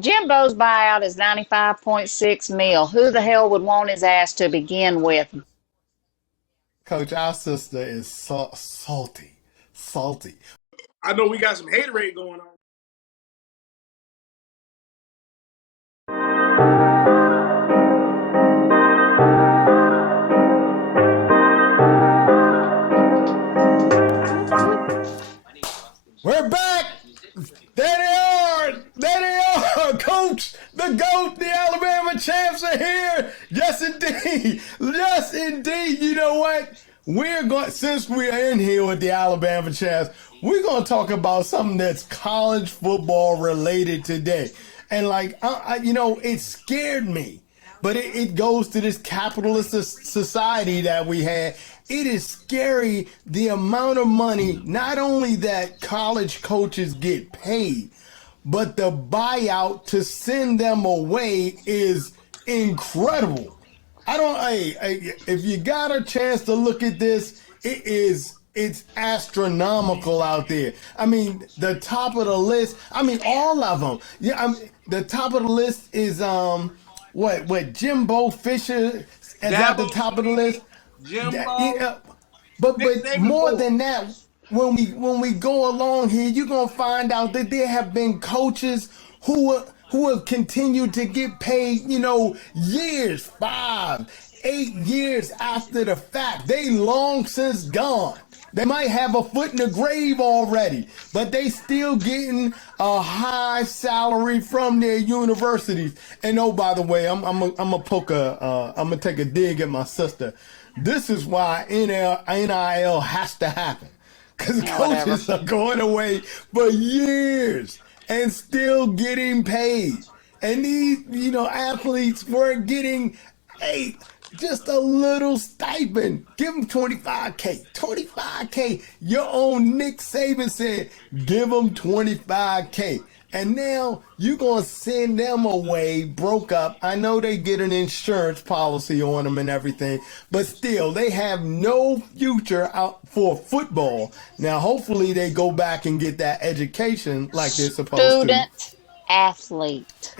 Jimbo's buyout is 95.6 mil. Who the hell would want his ass to begin with? Coach, our sister is salty. Salty. I know we got some haterade going on. We're back. There they are. There they are, Coach. The GOAT, the Alabama champs are here. Yes, indeed. Yes, indeed. You know what? We're going, since we're in here with the Alabama champs, we're going to talk about something that's college football related today. And it scared me. But it goes to this capitalist society that we had. It is scary the amount of money, not only that college coaches get paid, but the buyout to send them away is incredible. If you got a chance to look at this, it's astronomical out there. I mean, the top of the list, all of them. Yeah, the top of the list is, Jimbo Fisher is at the top of the list. Jimbo. But more than that, when we go along here, you're gonna find out that there have been coaches who have continued to get paid, years, 5, 8 years after the fact. They long since gone. They might have a foot in the grave already, but they still getting a high salary from their universities. And oh, by the way, I'm gonna take a dig at my sister. This is why NIL has to happen, because coaches are going away for years and still getting paid, and these athletes were getting just a little stipend. Give them $25K. $25K. Your own Nick Saban said, give them $25K. And now you're going to send them away broke up. I know they get an insurance policy on them and everything, but still, they have no future out for football. Now, hopefully they go back and get that education like they're supposed to. Student athlete.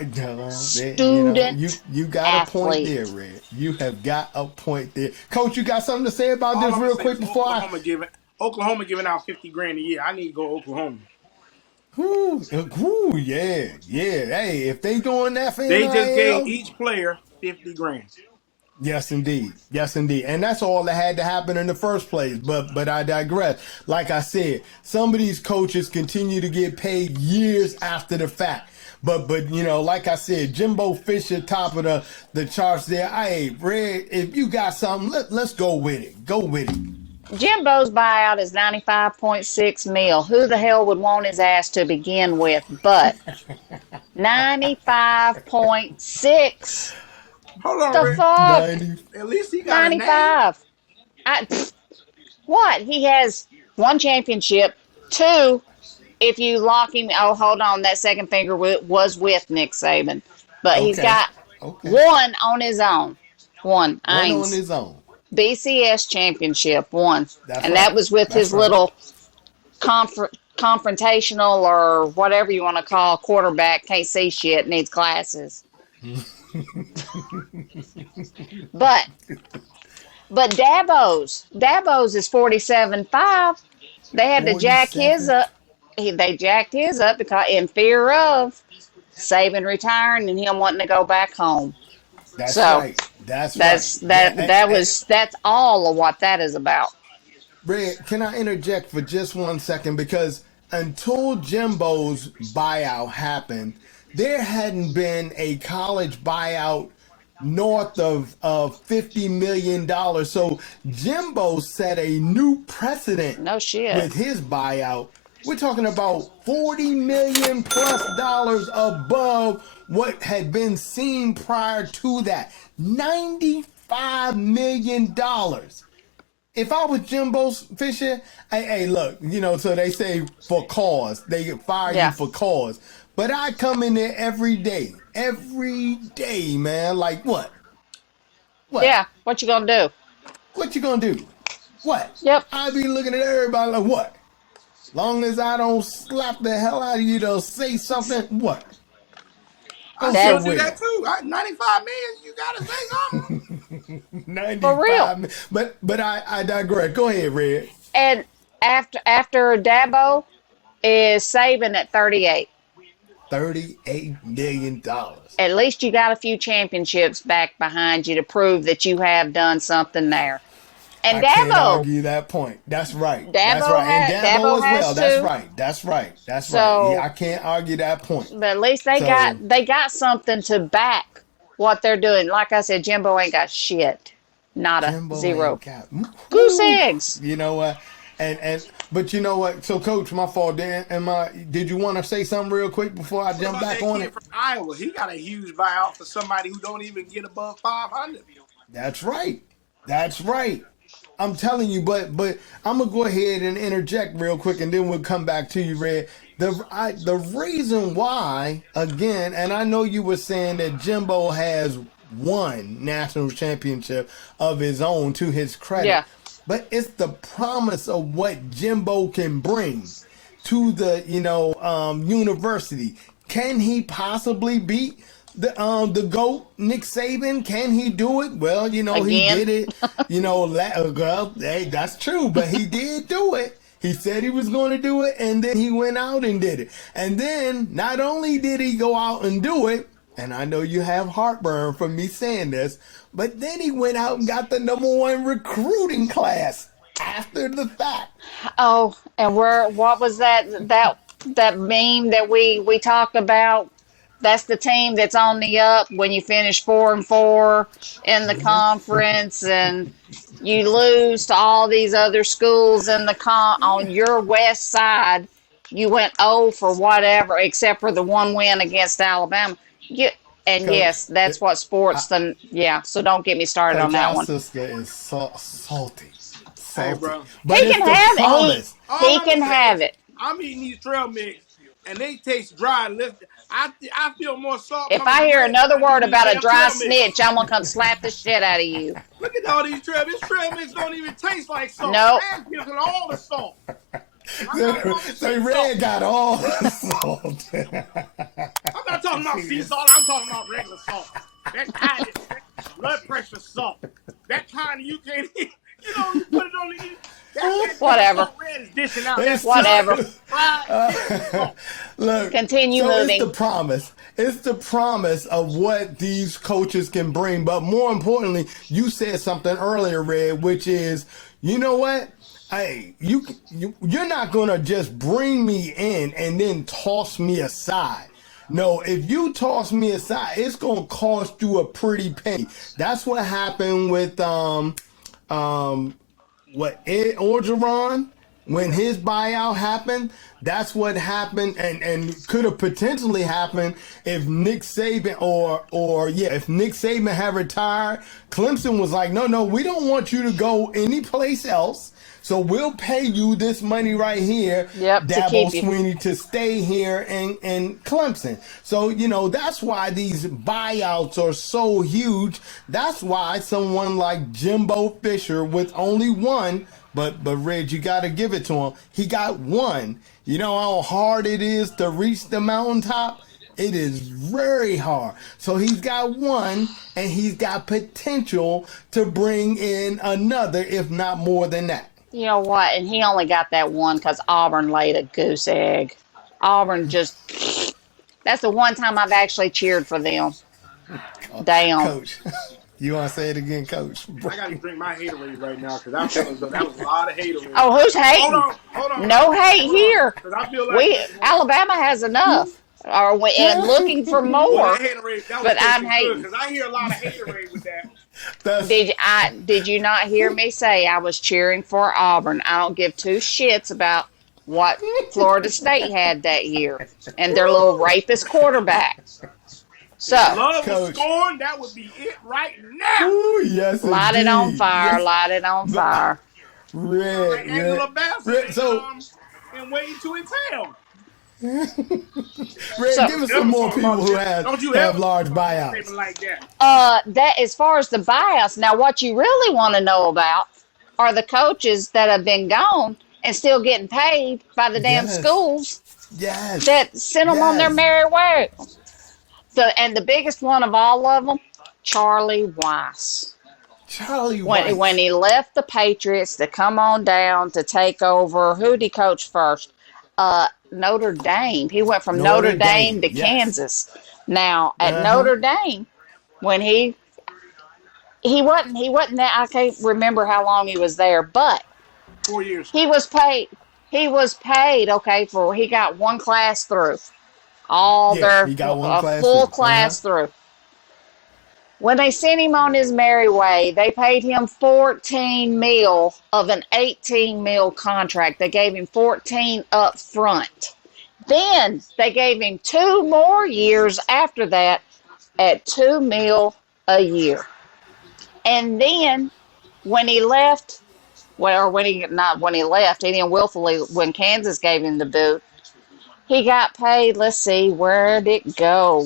Student you got a point there, Red. You have got a point there. Coach, you got something to say about this real quick before Oklahoma giving out $50,000 a year. I need to go Oklahoma. Yeah. Hey, if they doing that for they NIL, just gave each player $50,000. Yes, indeed. And that's all that had to happen in the first place. But I digress. Like I said, some of these coaches continue to get paid years after the fact. But like I said, Jimbo Fisher, top of the charts there. Hey, Red, if you got something, let's go with it. Go with it. Jimbo's buyout is 95.6 mil. Who the hell would want his ass to begin with? But 95.6. Hold on, The Rick. fuck? 90. At least he got 95. What? He has 1 championship. 2, if you lock him. Oh, hold on. That second finger was with Nick Saban. But he's got 1 on his own. 1 on his own. BCS championship 1. That's and right. that was with his little confrontational or whatever you want to call quarterback. Can't see shit, needs glasses. But Dabo's is 47.5. They had to jack his up. They jacked his up because in fear of Saban retiring and him wanting to go back home. That's right. That's all of what that is about. Red, can I interject for just 1 second? Because until Jimbo's buyout happened, there hadn't been a college buyout north of $50 million. So Jimbo set a new precedent with his buyout. We're talking about $40 million plus above what had been seen prior to that. $95 million. If I was Jimbo Fisher, hey, look, so they say for cause. They fire you for cause. But I come in there every day, man. Like what? Yeah, what you gonna do? What you gonna do? What? Yep. I be looking at everybody like what? Long as I don't slap the hell out of you to say something, what? I still do that too. 95 million, you gotta say something. 95 For real. But I digress. Go ahead, Red. And after Dabo is Saban at 38. $38 million. At least you got a few championships back behind you to prove that you have done something there. And I Dabo, can't argue that point. That's right. That's Dabo right. And Dabo as has well. to. That's right. So, Yeah, I can't argue that point. but at least they got something to back what they're doing. Like I said, Jimbo ain't got shit. Nada. Jimbo Zero. ain't got Goose eggs. You know what? But you know what? So, Coach, my fault. Did you want to say something real quick before I jump back on it? From Iowa, he got a huge buyout for somebody who don't even get above 500. That's right. I'm telling you, but I'm gonna go ahead and interject real quick, and then we'll come back to you, Red. The reason why, again, and I know you were saying that Jimbo has one national championship of his own to his credit. Yeah. But it's the promise of what Jimbo can bring to the university. Can he possibly beat the GOAT, Nick Saban? Can he do it? Well, Again? He did it. Well, hey, that's true, but he did do it. He said he was going to do it, and then he went out and did it. And then not only did he go out and do it, and I know you have heartburn from me saying this, but then he went out and got the #1 recruiting class after the fact. Oh, and what was that meme that we talked about? That's the team that's on the up when you finish 4-4 in the conference, and you lose to all these other schools in the on your west side. You went 0 for whatever, except for the one win against Alabama. Coach, yes, that's what sports. So don't get me started on that one. Sister is salty. Hey, bro. But he can have it. He can have it. I'm eating these trail mix, and they taste dry and lift. I feel more salt. If I hear another word about a dry snitch, I'm gonna come slap the shit out of you. Look at all these trail. This trail mix don't even taste like salt. Nope. Man gives it all the salt. So Red got all the salt. I'm not talking about sea salt. I'm talking about regular salt. That kind of blood pressure salt. That kind of you can't eat. You put it on the Whatever. Red is dishing out. Whatever. Look, continue moving. It's the promise of what these coaches can bring. But more importantly, you said something earlier, Red, which is, you know what? Hey, you're not gonna just bring me in and then toss me aside. No, if you toss me aside, it's gonna cost you a pretty penny. That's what happened with Ed Orgeron when his buyout happened. That's what happened, and could have potentially happened if Nick Saban if Nick Saban had retired. Clemson was like, no, we don't want you to go anyplace else. So we'll pay you this money right here, Dabo Swinney, to stay here in Clemson. So, that's why these buyouts are so huge. That's why someone like Jimbo Fisher with only one, but Reg, you got to give it to him. He got one. You know how hard it is to reach the mountaintop? It is very hard. So he's got one, and he's got potential to bring in another, if not more than that. You know what? And he only got that one because Auburn laid a goose egg. Auburn that's the one time I've actually cheered for them. Damn. Coach, you want to say it again, Coach? I got to drink my haterade right now because I'm feeling that was a lot of haterade. Oh, who's hating? Hold on. No hate here. I feel like Alabama has enough. And looking for more. But I'm hating. Because I hear a lot of haterade with that. Did you not hear me say I was cheering for Auburn? I don't give two shits about what Florida State had that year and their little rapist quarterback. So, Love was scoring, that would be it right now. Ooh, yes, light it on fire, yes. Light it on fire. Red, so, and waiting to entail. Red, give us some more people who have large buyouts. Like that. That as far as the buyouts, now what you really want to know about are the coaches that have been gone and still getting paid by the damn schools. Yes. That sent them on their merry way. And the biggest one of all of them, Charlie Weiss. Charlie Weiss. When he left the Patriots to come on down to take over, who did he coach first? Notre Dame. He went from Notre Dame to Kansas. Now at Notre Dame, when he wasn't that, I can't remember how long he was there, but 4 years. He was paid. He got one class through. He got one full class through. When they sent him on his merry way, they paid him $14 million of an $18 million contract. They gave him 14 up front. Then they gave him 2 more years after that at $2 million a year. And then when he left, he didn't willfully, when Kansas gave him the boot, he got paid, let's see, where'd it go?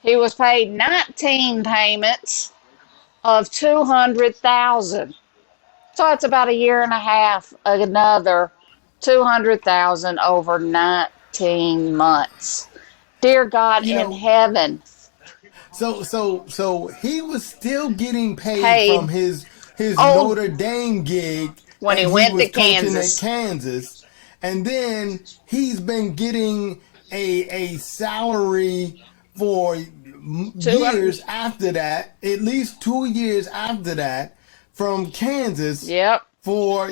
He was paid 19 payments of $200,000. So it's about a year and a half, another $200,000 over 19 months. Dear God in heaven. So he was still getting paid from his Notre Dame gig when he went to Kansas. And then he's been getting a salary for years after that, at least 2 years after that, from Kansas. Yep. For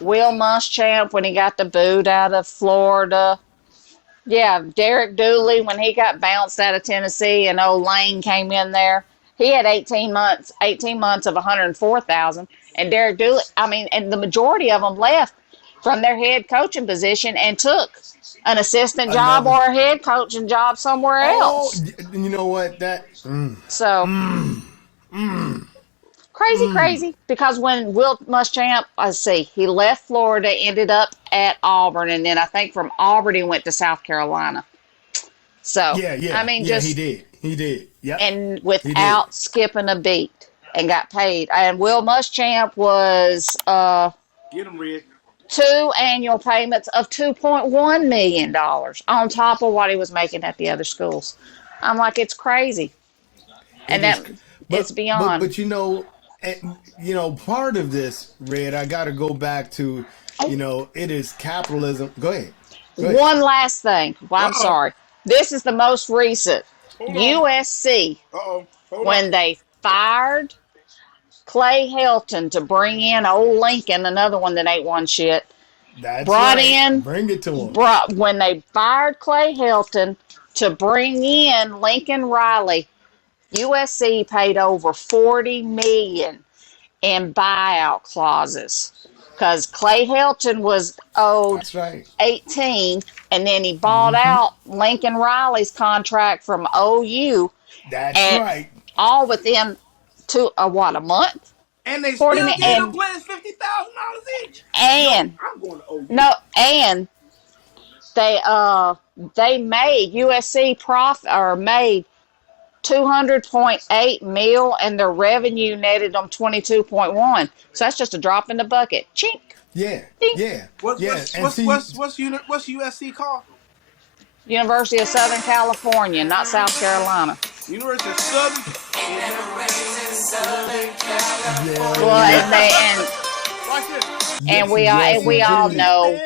Will Muschamp when he got the boot out of Florida. Yeah, Derek Dooley when he got bounced out of Tennessee and old Lane came in there. He had 18 months of $104,000. And Derek Dooley, and the majority of them left from their head coaching position and took an assistant job or a head coaching job somewhere else. You know what? Crazy. Because when Will Muschamp, he left Florida, ended up at Auburn, and then I think from Auburn he went to South Carolina. So he did. Yep. And without skipping a beat, and got paid. And Will Muschamp was Get him, Red. 2 annual payments of $2.1 million on top of what he was making at the other schools. I'm like, it's crazy. And it's beyond. But part of this, Red, I got to go back to, it is capitalism. Go ahead. One last thing. Well, I'm sorry. This is the most recent. USC, when they fired Clay Helton to bring in old Lincoln, another one that ain't won shit. Bring it to him. When they fired Clay Helton to bring in Lincoln Riley, USC paid over $40 million in buyout clauses because Clay Helton was owed 18, and then he bought out Lincoln Riley's contract from OU. That's right. All within a month? And they still gave the players $50,000 each. And I'm going to OU. No, and they made USC made $200.8 million, and their revenue netted them $22.1. So that's just a drop in the bucket. Chink. Yeah. Ding. Yeah. What's USC called? University of Southern California, not South Carolina. University of Southern. And we all know.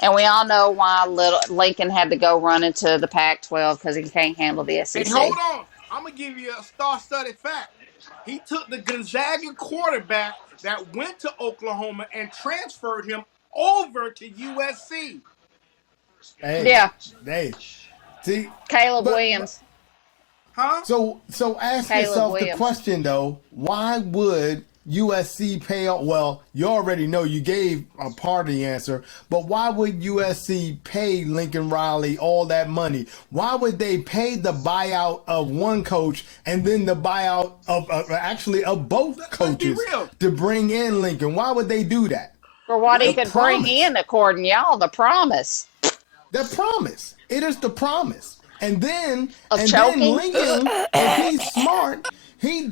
And we all know why Lincoln had to go run into the Pac-12 because he can't handle the SEC. Hey, hold on. I'm going to give you a star-studded fact. He took the Gonzaga quarterback that went to Oklahoma and transferred him over to USC. Hey, see, Caleb Williams. Huh? So ask yourself the question, though. Why would USC pay out? Well, you already know, you gave a part of the answer, but why would USC pay Lincoln Riley all that money? Why would they pay the buyout of one coach and then the buyout of both coaches to bring in Lincoln? Why would they do that? For what he could bring in, according to y'all, the promise. The promise. It is the promise. And then choking? Lincoln, if he's smart, he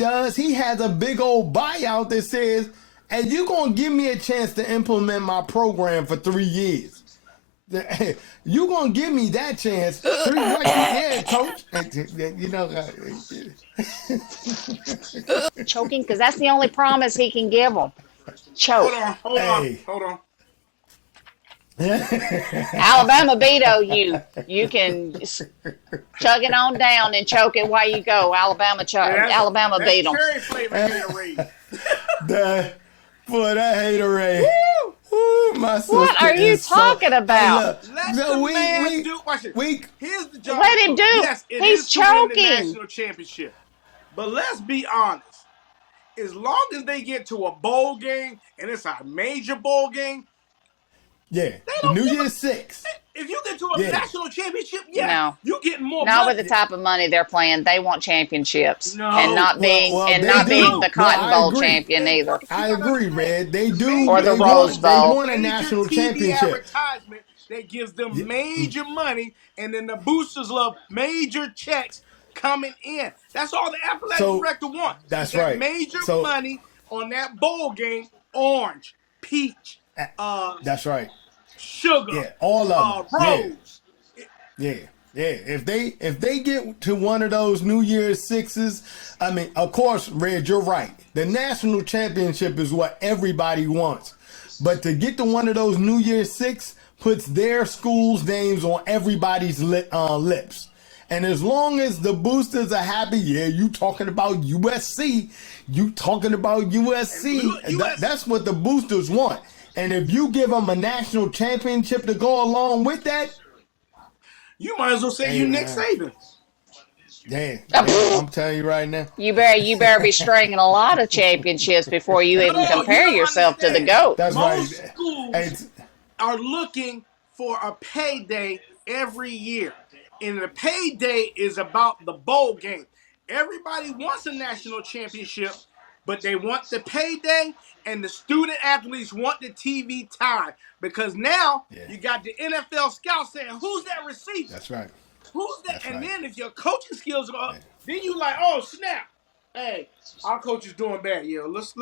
has a big old buyout that says, and you're going to give me a chance to implement my program for 3 years. You gonna give me that chance? 3 records, yeah, coach. You know, Choking, because that's the only promise he can give them. Choke. Hold on. Alabama beat OU. You can chug it on down and choke it while you go. Alabama beat them. Cherry flavor Gatorade. Boy, that haterade. Woo, my sister. What are you talking about? Let the man do. Watch it. Here's the job. Let him do. Yes, He's choking. The national championship. But let's be honest. As long as they get to a bowl game, and it's a major bowl game, yeah, New Year's 6. If you get to a national championship, you getting more. Not with the type of money they're playing. They want championships, and not being the Cotton Bowl champion either. I agree, Red. They do. Or the Rose Bowl. They want a national championship. Advertisement that gives them major money, and then the boosters love major checks coming in. That's all the athletic director wants. That's right. Major money on that bowl game. Orange, peach. That's right. Sugar. Yeah, all of them. Rose. Yeah. If they get to one of those New Year's 6s, I mean, of course, Red, you're right. The national championship is what everybody wants. But to get to one of those New Year's 6 puts their school's names on everybody's lips. And as long as the boosters are happy, you talking about USC. That's what the boosters want. And if you give them a national championship to go along with that, you might as well say you Nick Saban. Damn, I'm telling you right now. You better be stringing a lot of championships before you even compare yourself to the GOAT. That's Most right. Schools are looking for a payday every year. And the payday is about the bowl game. Everybody wants a national championship, but they want the payday, and the student athletes want the TV time. Because now you got the NFL scouts saying, who's that receiver? That's right. Who's that? That's and right. then if your coaching skills are up, then you like, oh snap. Hey, our coach is doing bad. Yeah, let's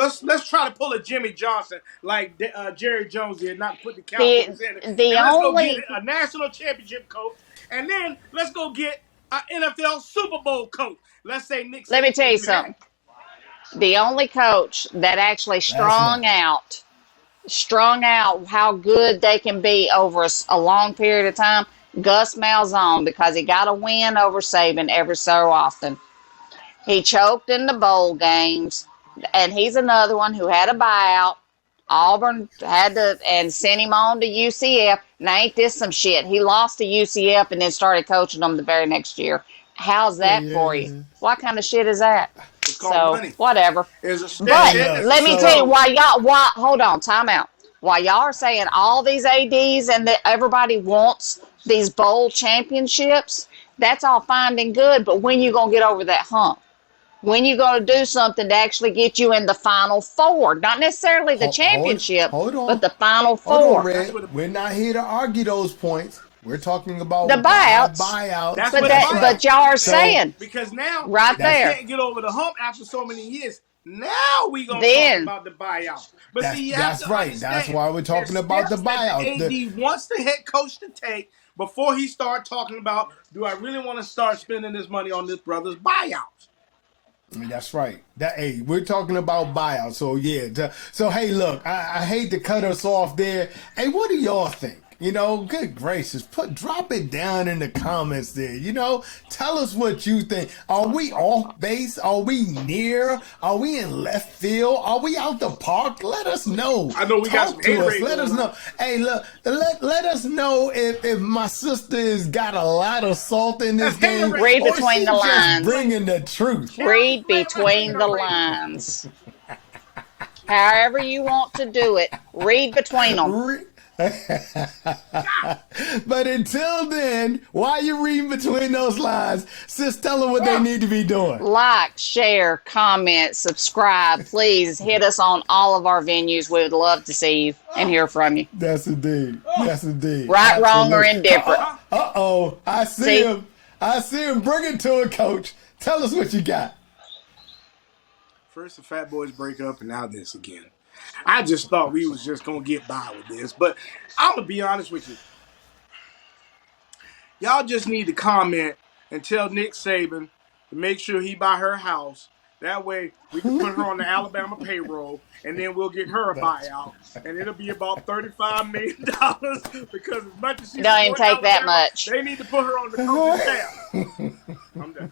try to pull a Jimmy Johnson like Jerry Jones did, not put the Cowboys in it. Let's go get a national championship coach, and then let's go get an NFL Super Bowl coach. Let's say Nick. Let me tell you something. The only coach that actually strung out how good they can be over a long period of time, Gus Malzahn, because he got a win over Saban every so often. He choked in the bowl games, and he's another one who had a buyout. Auburn and sent him on to UCF. Now, ain't this some shit? He lost to UCF and then started coaching them the very next year. How's that for you? What kind of shit is that? So, money. Whatever. But let me tell you hold on, time out. While y'all are saying all these ADs and that everybody wants these bowl championships, that's all fine and good, but when you going to get over that hump? When you going to do something to actually get you in the Final Four? Not necessarily the championship, but the Final Four. We're not here to argue those points. We're talking about the buyouts. But y'all are saying. Because now, right there, can't get over the hump after so many years. Now we going to talk about the buyout. But that's right. That's why we're talking about the buyout. The AD wants the head coach to take before he start talking about, do I really want to start spending this money on this brother's buyout? That's right. We're talking about buyout. So so hey, look, I hate to cut us off there. Hey, what do y'all think? Good gracious, drop it down in the comments there. Tell us what you think. Are we off base? Are we near? Are we in left field? Are we out the park? Let us know. I know we got some to us. Let us know. Hey, look, let us know if my sister has got a lot of salt in this game. Read between the lines. Bringing the truth. Read between the lines. However you want to do it, read between them. But until then, while you're reading between those lines, sis, tell them what they need to be doing. Like, share, comment, subscribe. Please hit us on all of our venues. We would love to see you and hear from you. That's indeed. Right, Absolutely. wrong, or indifferent. I see him. I see him. Bring it to it, Coach. Tell us what you got. First the Fat Boys break up, and now this again. I just thought we was just going to get by with this. But I'm going to be honest with you. y'all just need to comment and tell Nick Saban to make sure he buy her house. That way we can put her on the Alabama payroll, and then we'll get her a buyout, and it'll be about $35 million because as much as she Don't even supports take that Alabama, much. they need to put her on the coaching staff. I'm done.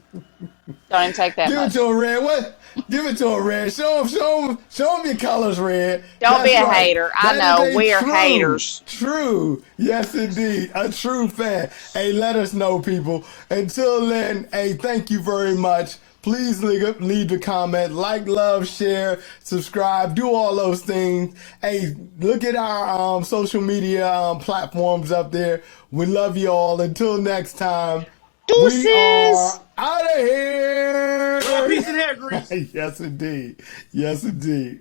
Don't even take that much. Give it to her, Red. What? Give it to her, Red. Show him your colors, Red. Don't That's be a right. hater. I That know. is a We're true, haters. True. Yes, indeed. A true fan. Hey, let us know, people. Until then, hey, thank you very much. Please leave a comment, like, love, share, subscribe, do all those things. Hey, look at our social media platforms up there. We love you all. Until next time. Deuces. We are out of here. Peace and hair grease. Yes, indeed. Yes, indeed.